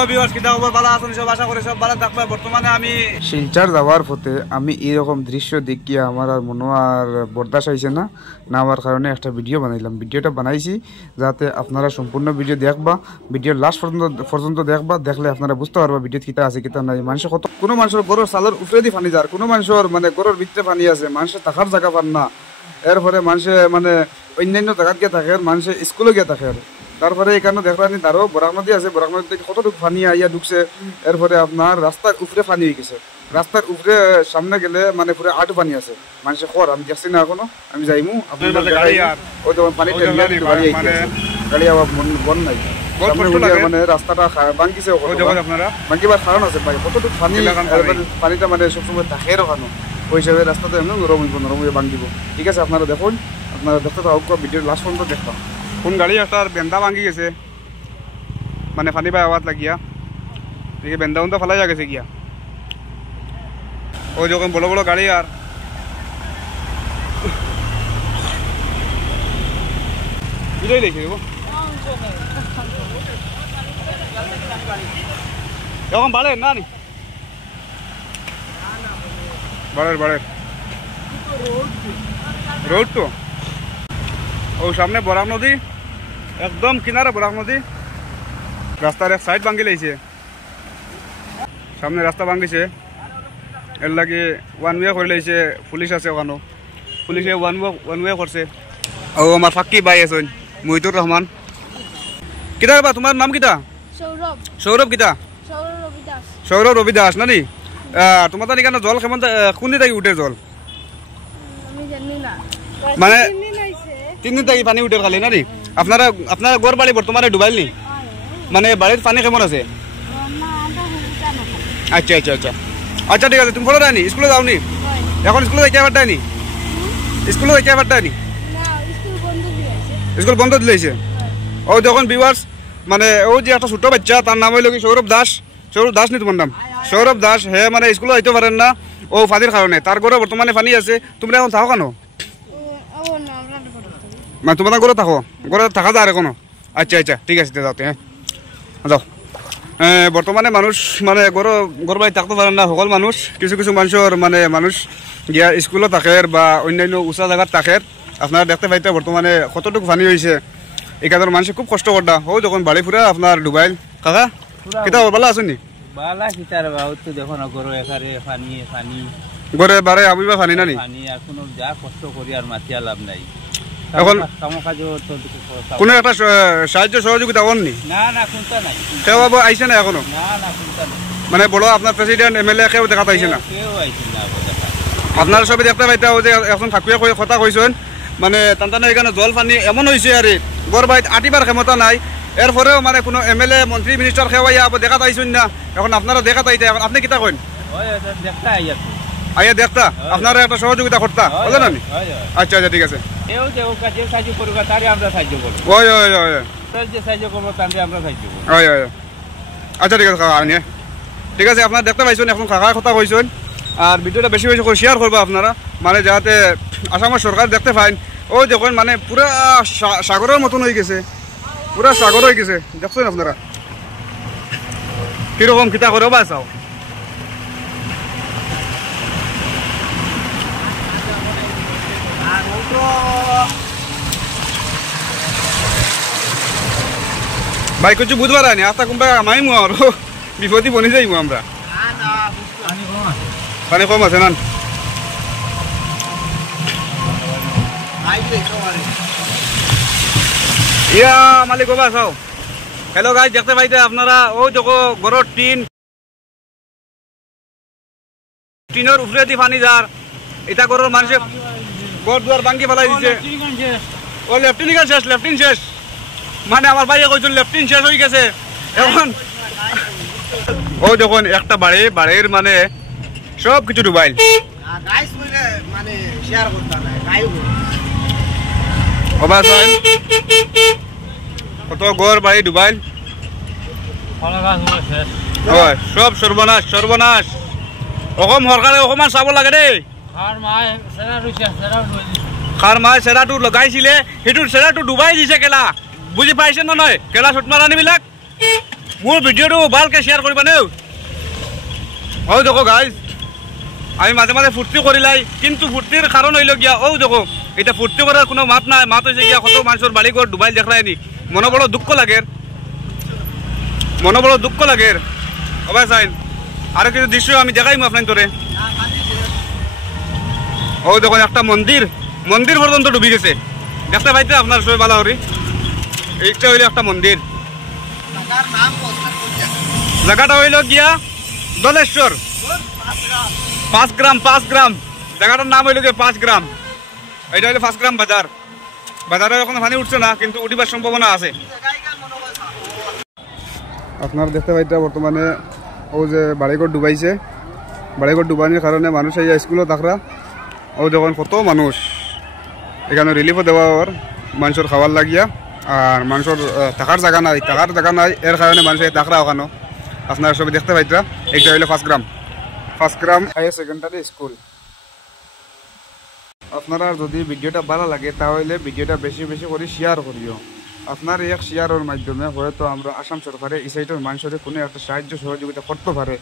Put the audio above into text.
Hello viewers, কিটা খবর? ভালো আছেন সব? আশা করি সব ভালো থাকবে। বর্তমানে আমি শিলচর যাওয়ার পথে আমি এরকম দৃশ্য দেখিয়া আমার আর মনে আর বরদাস্ত হয়েছে না হওয়ার কারণে একটা ভিডিও বানাইলাম। ভিডিওটা বানাইছি যাতে আপনারা সম্পূর্ণ ভিডিও দেখবা, ভিডিও লাস্ট পর্যন্ত দেখবা। দেখলে আপনারা বুঝতে পারবা ভিডিও কিতা আছে কিতা নাই। মানুষের কত, কোনো মানুষের গরুর সালের উপরে দিয়ে পানি যার, কোনো মানুষের মানে গরুর ভিতরে পানি আছে, মানুষের থাকার জায়গা পান না। এরপরে মানুষে মানে অন্যান্য জায়গাত গিয়ে থাকে, মানুষে স্কুলে গিয়ে থাকে। তারপরে এখানে দেখলাম তারও বরাক নদী আছে, বরাক নদী থেকে কতটুকু পানি আইয়া ঢুকছে। এরপরে আপনার রাস্তার উপরে পানি হয়ে গেছে, রাস্তার উপরে সামনে গেলে মানে পুরো আটু পানি আছে। মানুষের খর আমি দেখছি না এখনো, আমি যাইমু ওই তখন পানি গাড়ি আবার বন নাই মানে রাস্তাটা ভাঙ্গিছে, ভাঙ্গিবার কারণ আছে ভাই। কতটুকু পানি, পানিটা মানে সবসময় থাকে ওখানে, ওই হিসাবে রাস্তাতে এমন নরম হইব, নরম হয়ে ভাঙ্গিব। ঠিক আছে, আপনারা দেখুন, আপনারা দেখতে থাকুক, ভিডিওর লাস্ট পর্যন্ত দেখতাম। কোন গাড়ি একটার বেন্দা ভাঙি গেছে, মানে পানি পায় আওয়াজ লাগিয়া দেখি বেন্দা উন্দা ফেলাই গেছে গিয়া। ওই যখন বড় বড় গাড়ি আর বুঝাই দেখি দেবো এখন বাড়ে না নি বাড়ের রোড তো ও সামনে বরাক নদী, একদম কিনারে বরাক নদী। রাস্তার এক সাইড ভাঙ্গি লাইছে, সামনে রাস্তা ভাঙ্গিছে, এর লাগে ওয়ান ওয়ে করে লাইছে। পুলিশ আছে ওখানে, পুলিশে ওয়ান ওয়ে করছে। ও আমার ফাঁকি বাই আছেন মহিতুর রহমান। কিতা বা তোমার নাম কিতা? সৌরভ কিতা? সৌরভ রবি দাস নানি? তোমার তো এখানে জল কেমন, কোন দিন থেকে উঠে জল? মানে 3 দিন থেকে পানি উঠে খালি নানি? আপনারা গড় বাড়ি বর্তমানে ডুবাইল নি? মানে বাড়ির পানি কেমন আছে? আচ্ছা আচ্ছা আচ্ছা আচ্ছা ঠিক আছে। তুমি ফলো দেয়নি? স্কুলে যাওনি এখন? স্কুলে যাই আবার দেয়নি? স্কুলে যাই আবার দেয়নি? স্কুল বন্ধ দিলেছে। ও যখন ভিউয়ার্স মানে ও যে একটা ছোট বাচ্চা, তার নাম হইল কি সৌরভ দাস। সৌরভ দাস নি তোমার নাম? সৌরভ দাস। হে মানে স্কুলে যাইতে পারেন না ও পানির কারণে, তার ঘরে বর্তমানে পানি আছে। তোমরা এখন থাকো কেন? মানে তোমরা ঘরে থাকো? ঘরে থাকা যায় আর এখনো? আচ্ছা আচ্ছা ঠিক আছে, যাওতে হ্যাঁ যাও। বর্তমানে মানুষ মানে ঘর বাড়ি থাকতে পারেন না সকল মানুষ। কিছু কিছু মানুষের মানে মানুষ গিয়া স্কুলে থাকে বা অন্যান্য উঁচা জায়গাত থাকে। আপনারা দেখতে পাইতে বর্তমানে কতটুকু পানি হয়েছে। এখানের মানুষ খুব কষ্ট করতা। ও যখন বাড়ি ফুরা আপনার ডুবাইল। কাকা কিতা ভালো আছেন নি? ঘরে বারে আবিবা পানি নানি? এখন কোনো একটা সাহায্য সহযোগিতা করেননি? কেউ আইসে না এখনো? মানে বড় আপনার প্রেসিডেন্ট এমএলএ কেউ দেখা পাইছে না? আপনারা সবাই দেখতে পাইতে যে এখন ঠাকুরে কথা কইছেন মানে টানটানে এখানে জল পানি এমন হয়েছে আর গড় বাড়িতে আটিবার ক্ষমতা নাই। এরপরেও মানে কোনো এমএলএ মন্ত্রী মিনিস্টার খেওয়াইয়া দেখা পাইছেন না। এখন আপনারা দেখা পাইতে এখন আপনি কিতা কইন? আইয়া দেখতা আপনারা একটা সহযোগিতা করতা বলে না? আচ্ছা আচ্ছা ঠিক আছে। আচ্ছা ঠিক আছে কাকা, ঠিক আছে। আপনারা দেখতে পাইছেন এখন কাকার কথা কইছেন। আর ভিডিওটা বেশি বেশি করে শেয়ার করবো আপনারা, মানে যাতে আসামের সরকার দেখতে পাইন। ও দেখুন মানে পুরা সাগরের মতন হয়ে গেছে, পুরা সাগর হয়ে গেছে। দেখছেন আপনারা কিরকম কিতা করে বা চাও। ভাই কিছু বুঝবার আনি আস্তা কোনবা মাইমু আর বিপদে বনে যাইমু আমরা। পানি কম আছে না? ইয়া মালিক বাবা চাও। হ্যালো গাইজ, দেখতে পাইতে আপনারা ও দেখো ঘরের টিনের উপরে দি পানি যার। এটা ঘরের মানুষে ঘর দুয়ার ভাঙ্গি ফেলাই দিচ্ছে। ও লেফটিন শেষ মানে আমার ভাইয়ে কইছিল লেফটিন শেষ হয়ে গেছে এখন। ও দেখুন একটা বাড়ির মানে সব কিছু ডুবাইল। কত ঘর বাড়ি ডুবাইল, সব সর্বনাশ সর্বনাশ। অসম সরকারে অকমান চাব লাগে দেই। খাৰ মাই চেৰাটো লগাইছিলে, সেইটো চেৰাটো ডুবাই দিছে কেলা। বুজি পাইছে না নয়? কেলা চুট মাৰানিবিলাক মোর ভিডিওটো ভালকে শেয়ার করবা নেও। ও দেখো গাইজ, আমি মাঝে মাঝে ফুর্তি করিলাই, কিন্তু ফুর্তির কারণ হইল গিয়া ও দেখো এটা ফুর্তি করার কোনো মাপ নাই। মাত হয়েছে গিয়া কত মানুষের বাড়ি ঘর ডুবাইল দেখলাইনি, মনে বড় দুঃখ লাগে, মনে বড় দুঃখ লাগে। অবাই চাইন আরো কিছু দৃশ্য আমি দেখাইমু আপনার তোরে। ও দেখুন একটা মন্দির, মন্দির পর্যন্ত ডুবি গেছে, দেখতে পাইতে আপনার সবাই ভালো করি। এইটা হইল একটা মন্দির, জায়গাটা হইল গিয়া দলেশ্বর 5 গ্রাম, 5 গ্রাম জায়গাটার নাম হইল গিয়ে 5 গ্রাম। এটা হইলো 5 গ্রাম বাজার। বাজারে এখন পানি উঠছে না, কিন্তু উঠিবার সম্ভাবনা আছে। আপনারা দেখতে পাইতে বর্তমানে ও যে বাড়িঘর ডুবাইছে, বাড়িঘর ডুবানির কারণে মানুষ এই স্কুলে থাকরা ও যখন কত মানুষ এখানে রিলিফও দেওয়া ওর মানুষের খাবার লাগিয়া, আর মানুষের থাকার জায়গা নাই, এর কারণে মানুষ থাকরা ওখানে আপনারা সবাই দেখতে পাইতা। এটা হইলো 5 গ্রাম হায়ার সেকেন্ডারি স্কুল। আপনারা যদি ভিডিওটা ভালো লাগে তাহলে ভিডিওটা বেশি বেশি করে শেয়ার করিও। আপনার এক শেয়ারের মাধ্যমে হয়তো আমরা আসাম সরকারে এই সাইডের মানুষের কোনো একটা সাহায্য সহযোগিতা করতে পারে।